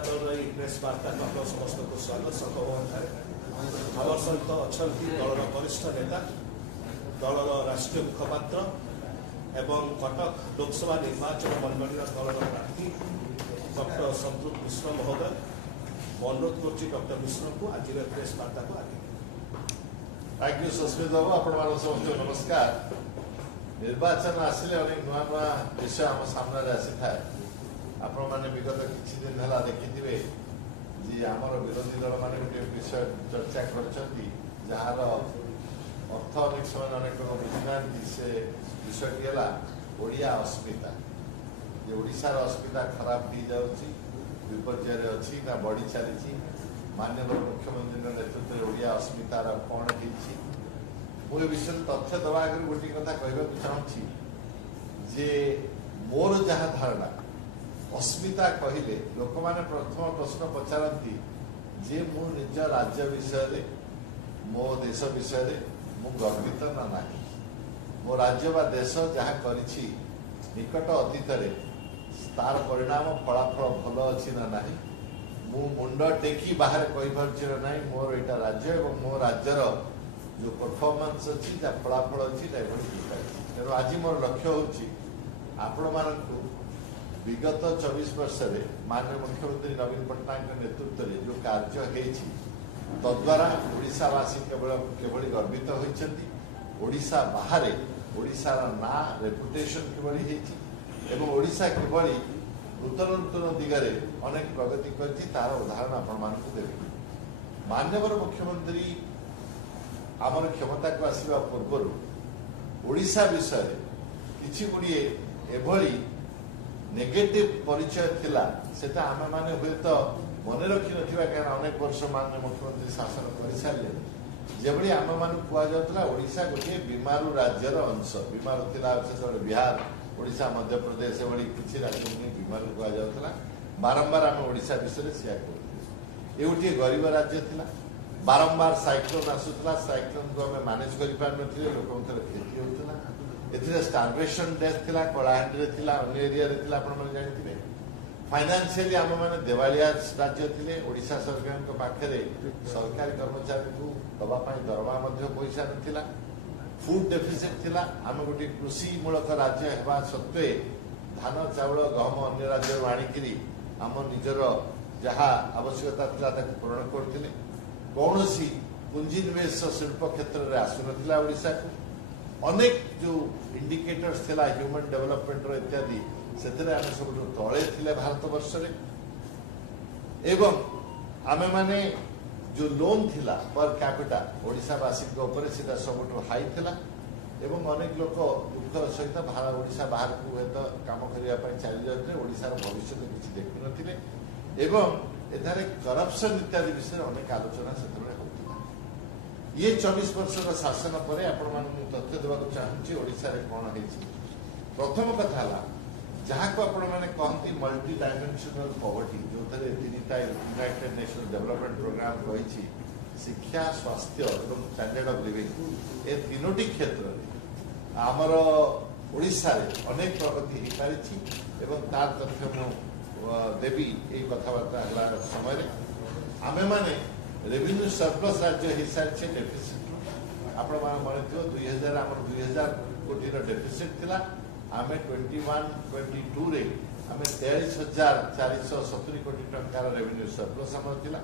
दल प्रेस वार्ता को समस्त को स्वागत संघ आम सहित अच्छा दलर वरिष्ठ नेता दलर राष्ट्रीय मुखपात्र एवं कटक लोकसभा निर्वाचन मंडल दलर प्रार्थी डॉक्टर संतृप्त मिश्र महोदय अनुरोध कर डॉक्टर मिश्र को आज प्रेस वार्ता को आगे। थैंक यू सस्मित बाबू आपण समस्त नमस्कार। निर्वाचन आसिले अनेक नुआ नुआ विषय आम सामने आसी था। आपण मैंने विगत किछि दिन है देखिथे जी आमर विरोधी दल मैंने गोटे विषय चर्चा कर जार अर्थ अनेक समय अनेक बुझीना से विषयटी है ओडिया अस्मिता। जे ओडिशार अस्मिता खराब हो जाउछि विपर्जय अच्छी ना बढ़ी चली माननीय मुख्यमंत्री नेतृत्व में ओडिया अस्मितार कौन होती मुझे विषय तथ्य दवा आगे गोटे कथा कहवाक चाहूँगी जे मोर जहाँ धारणा अस्मिता कहले लोक मैंने प्रथम प्रश्न पचारती जे मु निज राज्य विषय मो देश विषय मु गर्वित ना ना मो राज्य बा देश जहाँ करिछि निकट अतीत तार परिणाम फलाफल भल अच्छी ना ना मु मुंड टेकी बाहर कहीपर ना मोर यहाँ राज्य और मो राज्यर जो परफॉर्मेंस अच्छी फलाफल अच्छी तेणु आज मोर लक्ष्य होपण विगत 24 वर्ष माननीय मुख्यमंत्री नवीन पट्टनायक नेतृत्व में जो कार्य होती तद्वारा ओडिशावासी केवल गर्वित होती ओडिशा बाहर ओडिशार ना रेपुटेशन किभली ओडिशा किभली नूतन नूतन दिगरे अनेक प्रगति करछि तार उदाहरण आपण मानकु देबे। माननीय मुख्यमंत्री आमर क्षमता को आसवा पूर्व ओडिशा विषय किछि गुड़िए एभली नेगेटिव परिचय थिला सेटा आमे माने हुए तो मन रखी नथिबा कारण अनेक वर्ष माननीय मुख्यमंत्री शासन कर सारे जेभली आमे माने कुआ जातला ओडिशा गोटे बीमारू राज्यर अंश बीमारू थिला बिहार ओडिशा मध्य प्रदेश एभली किछि राज्य बीमारू कुआ जातला बारंबार आमे ओडिशा विषय शेयर करथि। ए गोटे गरीब राज्य थिला बारंबार साइक्लोन आसुतला साइक्लोन को आमे मैनेज करि पार नथिले लोकंतर खेती होतला एथिरे स्टार्वेशन डेथ थिला कलाहांडी रे थिला अन्य एरिया रे थिला आपण माने जानिथिबे। फाइनेंशियली आमे माने देवालिया राज्य थिले ओडिशा सरकार को पाखरे सरकारी कर्मचारी को दबा पाई दरमा मध्य पैसा नथिला फूड डेफिसिट थिला आमे गोटे कृषि मूलक राज्य हेबा सत्वे धान चावल गहम अन्य राज्य आनिकिरी आम निजर जहाँ आवश्यकता थिला ताकू पूरण करथिले कौनसी पुंजी निवेश शिल्प क्षेत्र में आसुनथिला ओडिशा को अनेक जो इंडिकेटर्स थिला ह्यूमन डेवलपमेंट इत्यादि से सब तले थिले भारत वर्ष एवं आमे माने जो लोन थिला पर कैपिटा ओडिशावासी से सब हाई थिला एवं अनेक लोक दुखर सहित ओडिशा बाहर को हेत काम करने चली जाते ओडिशार भविष्य किसी देखु नथिले एवं एथारे करप्शन इत्यादि विषय अनेक आलोचना से होता ये 24 वर्ष शासन पर आपण तथ्य देवाक चाहूँगी ओडिशा रे कौन है। प्रथम कथा जहाँ को आपण मैंने कहती मल्टी डायमेंशनल पॉवर्टी जो थे तीनटा यूनाइटेड नेशनल डेवलपमेंट प्रोग्राम रही शिक्षा स्वास्थ्य और स्टैंडर्ड ऑफ लिविंग ए तीनोटी क्षेत्र में आमर ओडिशा रे अनेक प्रगति हो पारी तार तथ्य मु देवी ये कथबार्ता समय आमे माने रेवेन्यू सरप्लस राज्य हो सारी डेफिसिट आप मन थो 2000 कोटी डेफिसिट थिला आमे 21-22 रे आमे 43,470 कोटी टंकार रेवेन्यू सरप्लस आमर थिला।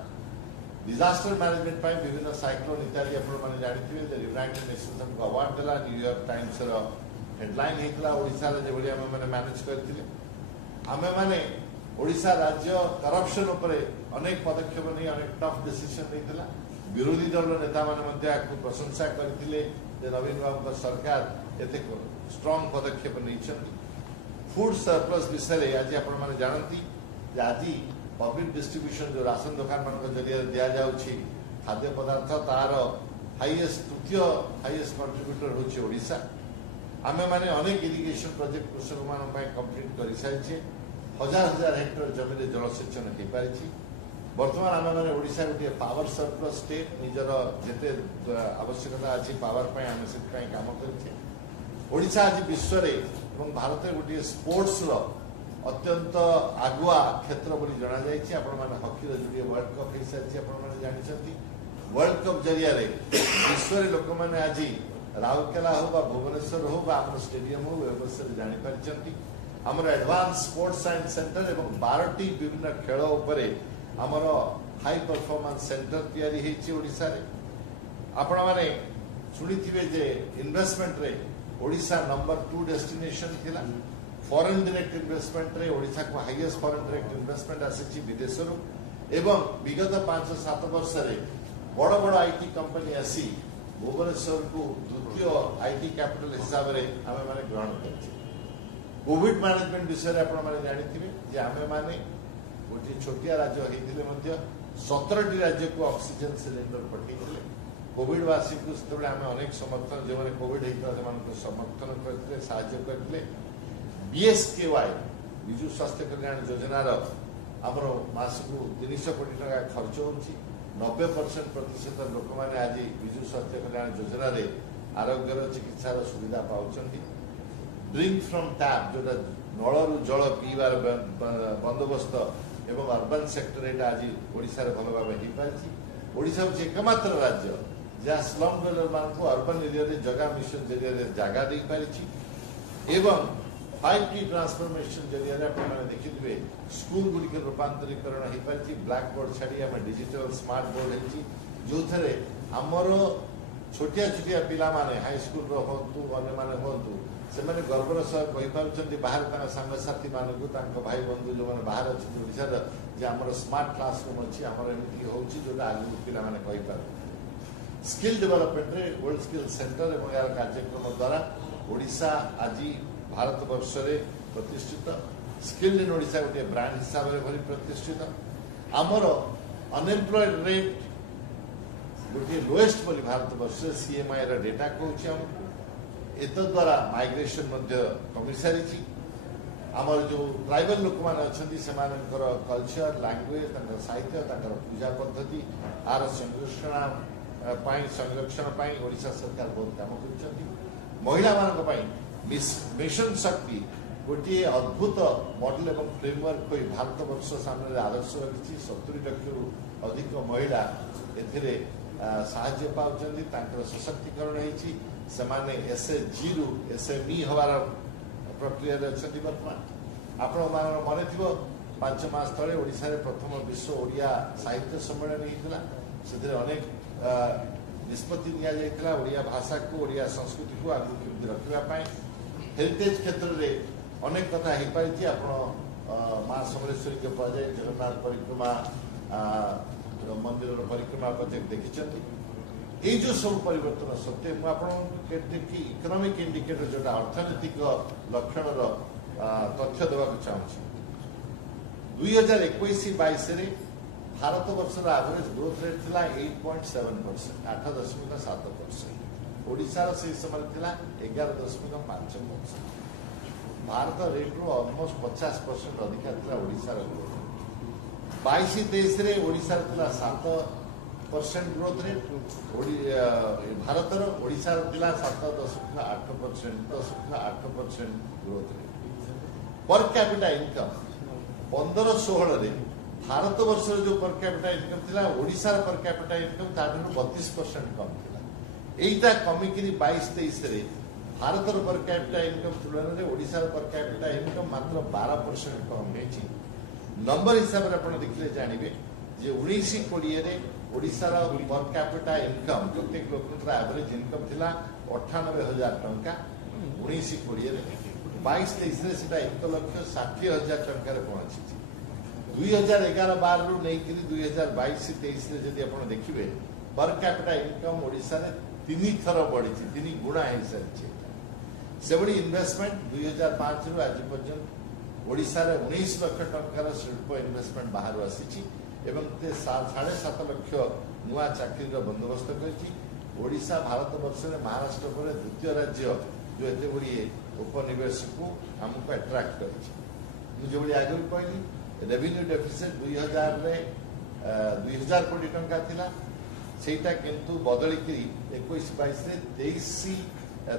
डिजास्टर मैनेजमेंट पाई विभिन्न साइक्लोन इत्यादि आपण माने जानिथिबे यूनाइटेड नेशंस हमको अवार्ड देला न्यूयॉर्क टाइम्स रो हेडलाइन हेतला ओडिशा रे जेबडी आमे माने मैनेज करथिले आमे माने ओडिशा राज्य करप्शन उपरे अनेक पदक्षेप नहीं अनेक टफ डिसीजन नहीं विरोधी दल नेता मैंने प्रशंसा करते नवीन बाबू सरकार एते स्ट्रॉन्ग पदक्षेप नहीं। फूड सरप्लस विषय आज आप जानती आज पब्लिक डिस्ट्रीब्यूशन जो राशन दुकान मान जरिए दि जाऊँगी खाद्य पदार्थ तार हाईएस्ट तृतीय हाईएस्ट कंट्रीब्यूटर होची ओडिशा। आमे माने अनेक इरिगेशन प्रोजेक्ट कृषक मान कंप्लीट कर सारी हजार हजार हेक्टर जमीन जलसेचन हो पारी। बर्तमान आम मैंने ओडिशा गोटे पावर सरप्लस स्टेट निजर जिते आवश्यकता अच्छी पावर आम से काम कर ओडिशा आज विश्व में भारत गोटे स्पोर्ट्स अत्यंत आगुआ क्षेत्र बोली जना जायछि। आपण माने हॉकी रो जुडियो वर्ल्ड कप हे सारछि। आपण माने जानिछंती वर्ल्ड कप जरिया रे विश्व रे लोक माने आज राउरकेला हो बा भुवनेश्वर हो बा हमर स्टेडियम हो व्यवस्था जानि परिछंती। हमर एडवांस स्पोर्ट्स साइंस सेंटर एवं 12टी विभिन्न खेल उपरे हमर हाई परफॉर्मेंस सेंटर तैयारी हेछि ओडिसा रे। आपण माने सुनिथिबे जे इन्वेस्टमेंट रे ओडिसा नंबर 2 डेस्टिनेशन थिला। फॉरेन डायरेक्ट इन्वेस्टमेंट रे ओडिसा को हाईएस्ट फॉरेन डायरेक्ट इन्वेस्टमेंट आसी विदेशरू एवं विगत 5-7 वर्ष रे बड़ बड़ आईटी कंपनी आसी भुवनेश्वर को द्वितीय आईटी कैपिटल हिसाब से आम मैंने ग्रहण कर। कोविड मैनेजमेंट विषय आप जानिथिबे जे आमे माने गोटे छोटिया राज्य होते 17टी राज्य को ऑक्सीजन सिलेंडर पठेइथिले। कोविड वासी को से आम अनेक समर्थन जो कोविड होता से समर्थन करते साहाय्य करते। बीएसकेवाई विजु स्वास्थ्य कल्याण योजनार आमर मास को 300 कोटी टका खर्च होउछि। 90% प्रतिशत लोक मैंने आज विजु स्वास्थ्य कल्याण योजना रे आरोग्यर चिकित्सार सुविधा पाउछंती। ड्रिंक फ्रॉम टैप जो नलू जल पीबार बंदोबस्त एवं अर्बन सेक्टर एटा आज ओडिसा रे भल भाव हो पारछि। ओडिसा हूँ एकमात्र राज्य जहाँ स्लम डवेलपर मान को अर्बन एरिया रे जगह मिशन जरिया रे जगह दे पारिछि एवं 5T ट्रांसफॉर्मेशन जरिया आपने देखिए स्कूल गुड़िक रूपांतरीकरण हो पारि। ब्लैक बोर्ड छाड़ी आम डिजिटल स्मार्ट बोर्ड हो जो थे आमर छोटिया छोटिया पिला माने हाई स्कूल हूँ अन्य हूँ से गर्वर सह कही पार्टी बाहर सांगसाथी मानू भाई बंधु जो मैंने बाहर अच्छे ओडिशा आमर स्मार्ट क्लासरूम अच्छी आमर एमती हो जो आगे पिला कहीपर। स्किल डेवलपमेंट रे वर्ल्ड स्किल सेंटर और यार कार्यक्रम द्वारा ओडिशा आज भारत वर्ष रे प्रतिष्ठित। स्किल इन ओडिशा गोटे ब्रांड हिसाब से भारी प्रतिष्ठित। आमर अनएम्प्लॉयड रेट गोटे लोएस्ट बोली भारत वर्ष सीएमआई रा डेटा कहूँ। एत द्वारा माइग्रेशन कमी सारी। आमर जो ट्राइबल लोक मैंने अच्छा कल्चर लैंग्वेज साहित्य पूजा पद्धति आर संरक्षण ओडिशा सरकार बहुत काम कर। महिला मान मिशन शक्ति गोटे अद्भुत मॉडल एवं फ्रेमवर्क हो भारत वर्ष सामने आदर्श रखी। 70 लाख रु अधिक महिला एथिरे साहाय्य पाउछन्ती। तांकर सशक्तिकरण होईछि। सेमाने एसएचजी रु एसएमई हवार प्रक्रिया अच्छी। बर्तमान आपण मन थो 5 मास तले ओडिशा रे प्रथम विश्व ओडिया साहित्य सम्मेलन होता से अनेक निष्पत्ति निया ओडिया भाषा को ओडिया संस्कृति को आगु केमती रखा। हेरिटेज क्षेत्र में अनेक कथा हो पारी। आप माँ समलेश्वरी के पहुंचाए जगन्नाथ परिक्रमा मंदिर परिक्रमा प्रोजेक्ट देखी। ये जो सब परिवर्तन सत्वे मुझे इकोनॉमिक इंडिकेटर जोटा अर्थनैतिक लक्षण तथ्य देवाक चाहूँगी। 2021-22 भारत वर्ष एवरेज ग्रोथ रेट थिला 8.7%, 8.7%। ओडिशा से समय थिला 11.5%। भारत रेट रू ऑलमोस्ट 50% अधिका थिला ओडिशा रो ग्रोथ। 22-23 रे ओडिशा थिला 7% ग्रोथ रेट। भारत रो ओडिशा थिला 7.8%, 10.8% growth rate. Per capita income 15-16 रे भारत वर्ष जो पर कैपिटा इनकम थिला ओडिशा पर कैपिटा इनकम ताठू 32% कम थिला। एटा कमिकी 22-23 रे भारत पर कैपिटा इनकम तुलन में ओडिशा पर कैपिटा इनकम मात्र 12% कम होइछि। नंबर हिसाब से आप देखले जानबे जे 19-20 रे ओडिशा पर कैपिटा इनकम प्रत्येक लोकनर एवरेज इनकम थिला 98,000 टंका 19-20 रे। 22-23 रे सेटा 1,60,000 टंका रे पहुंची। 2011-12 रु नहीं 2022-23 रे जदि आप देखिबे पर कैपिटा इनकम ओडिशा रे 3 थर बढ़ी, 3 गुणा हो सारी। से बड़ी इन्वेस्टमेंट 2005 रु आज पर्यंत ओडिशा रे 19 लाख टंकार शिल्प इन्वेस्टमेंट बाहर आसी एवं 7.5 लाख नुआ चाकरी बंदोबस्त कर। ओडिशा भारत वर्ष में महाराष्ट्र पर द्वितीय राज्य जो एत गुड़ी उपनिवेश को आमको अट्राक्ट कर। जो आगे कहली रेवेन्यू डेफिसिट 2000 कोटी टंका थिला सेटा किंतु बदलिक 21-22 रे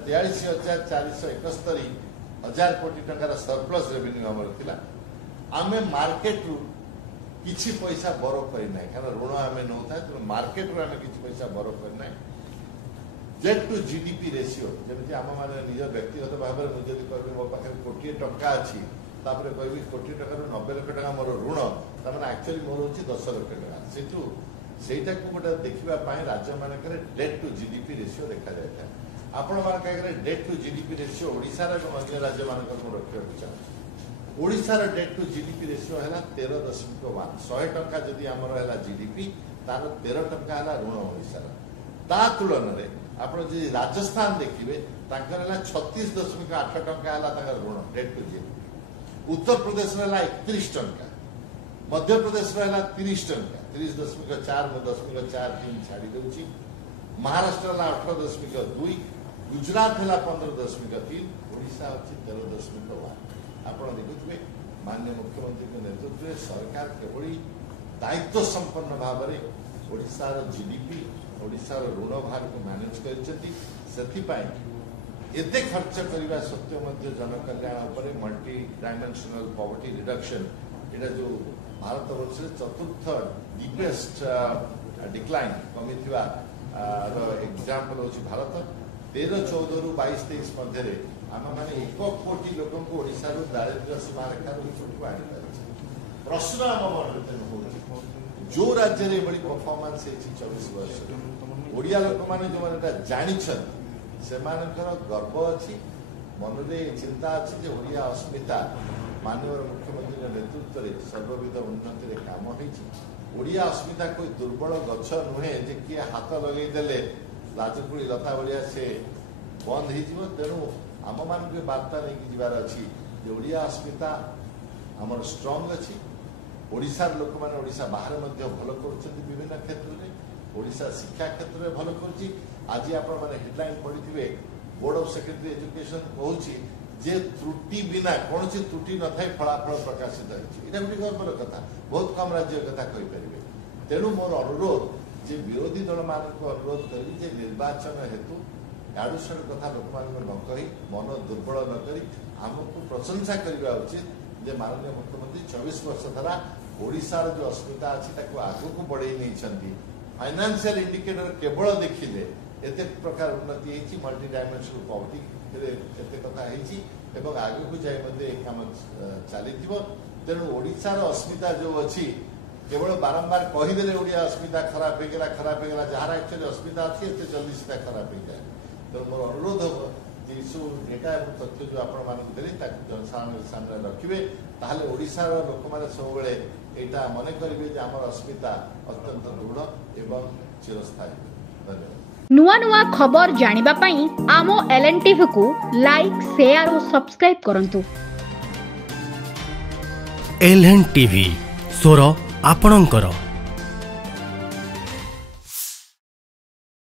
43,471 कोटी टंकार सरप्लस रेवेन्यू हमर थिला आमे मार्केट रु किछि पैसा बरो करना कारण ऋण आमे न होता तो मार्केट रु आमे किछि पैसा बरो करना डेट टू जीडीपी रेशियो जमी आम मैंने निज व्यक्तिगत भाव में मुझे कह मो पाखे कोटी टंका अच्छी तापर कह कोटी टकर 90 लाख टका मोर ऋण तार एक्चुअली मोर हूँ 10 लाख टका से गोटे देखापी राज्य मानक डेट टू जीडीपी रेशियो देखा जाए आपण मान डेट टू जीडीपी रेशियो ओडिशार और अन्य राज्य मान रखा चाहूँ ओडिशार डेट टू जीडीपी रेशियो है 13.1 100 टंका जदि आमर है जीडीपी तार 13 टंका है ऋण ओडिशार ता तुलन में आप राजस्थान देखिए 36.8 टंका है ऋण date to GDP Uttar Pradesh 31 टंका मध्य प्रदेश 30 टंका 30.4 10.43 छाड़ी दूसरी महाराष्ट्र 18.2 गुजरात है 15.3 ओडिशा अच्छी 13.1 आप देखुए माननीय मुख्यमंत्री के नेतृत्व में सरकार केवल दायित्व संपन्न भाव में ओडिशार जीडीपी ओडिशार ऋण भार को मैनेज कर एते खर्च करने सत्वे जनकल्याण मल्टी डायमेंशनल पॉवर्टी रिडक्शन यहाँ जो भारत वर्ष चतुर्थ डीपेस्ट डिक्लाइन कमी एग्जाम्पल हूँ भारत 13-14 रु 22-23 मध्य आम मैंने 1 कोटी लोक दारिद्र्य सीमा रेखा प्रश्न आम मन जो राज्य में परफॉर्मेंस 24 वर्ष ओडिया लोक मैंने जो मैंने जानते से गर्व अच्छी मन में चिंता अच्छी ओडिया अस्मिता माननीय मुख्यमंत्री नेतृत्व में सर्वविध उन्नति काम होडिया अस्मिता कोई दुर्बल गछ नुहे जे किए हाथ लगेदेले लाजकुड़ी लता भाया से बंद हो तेणु आम मान बार्ता नहीं जबार अच्छी ओडिया अस्मिता आमर स्ट्रंग अच्छी ओडिशार लोक मैंने ओडिशा बाहर भल कर विभिन्न क्षेत्र में ओडिशा शिक्षा क्षेत्र में भल कर आज आप हेडलाइन पढ़ी बोर्ड ऑफ सेकेंडरी एजुकेशन कहूँ जे त्रुटि बिना कौन त्रुटि न थाई फलाफल प्रकाशित होता गोटे गर्वर कथा बहुत कम राज्य कथा कहींपर तेणु मोर अनुरोध जे विरोधी दल मान अनुरोध करी निर्वाचन हेतु आड़ू साड़ू कथा लोक मान न कही मन दुर्बल न करी आमको प्रशंसा करने उचित जे माननीय मुख्यमंत्री 24 वर्ष द्वारा ओडिशार जो अस्मिता अच्छी आगू को बढ़े नहीं फाइनेंशियल इंडिकेटर केवल देखिले एत प्रकार उन्नति मल्टी डायमेंशनल पॉवर्टी एत कथा आगू को जाए काम चली तेणु ओडिशार अस्मिता जो अच्छी केवल बारंबार कहीदे ओडिया अस्मिता खराब होगा जार एक्चुअली अस्मिता अच्छी एत जल्दी सीधा खराब हो जाए तो मोर अनुरोध हम ये सब डेटा और तथ्य जो आपने जनसाधारण सामने रखिए ताहले ओडिशार लोक मैंने सब यहाँ मन करेंगे आम अस्मिता अत्यंत दृढ़ एवं चिरस्थायी। धन्यवाद। नुआ नुआ खबर जानिबा पई आमो LNTV को लाइक शेयर और सब्सक्राइब करंतु। LNTV स्वर आपणंकर।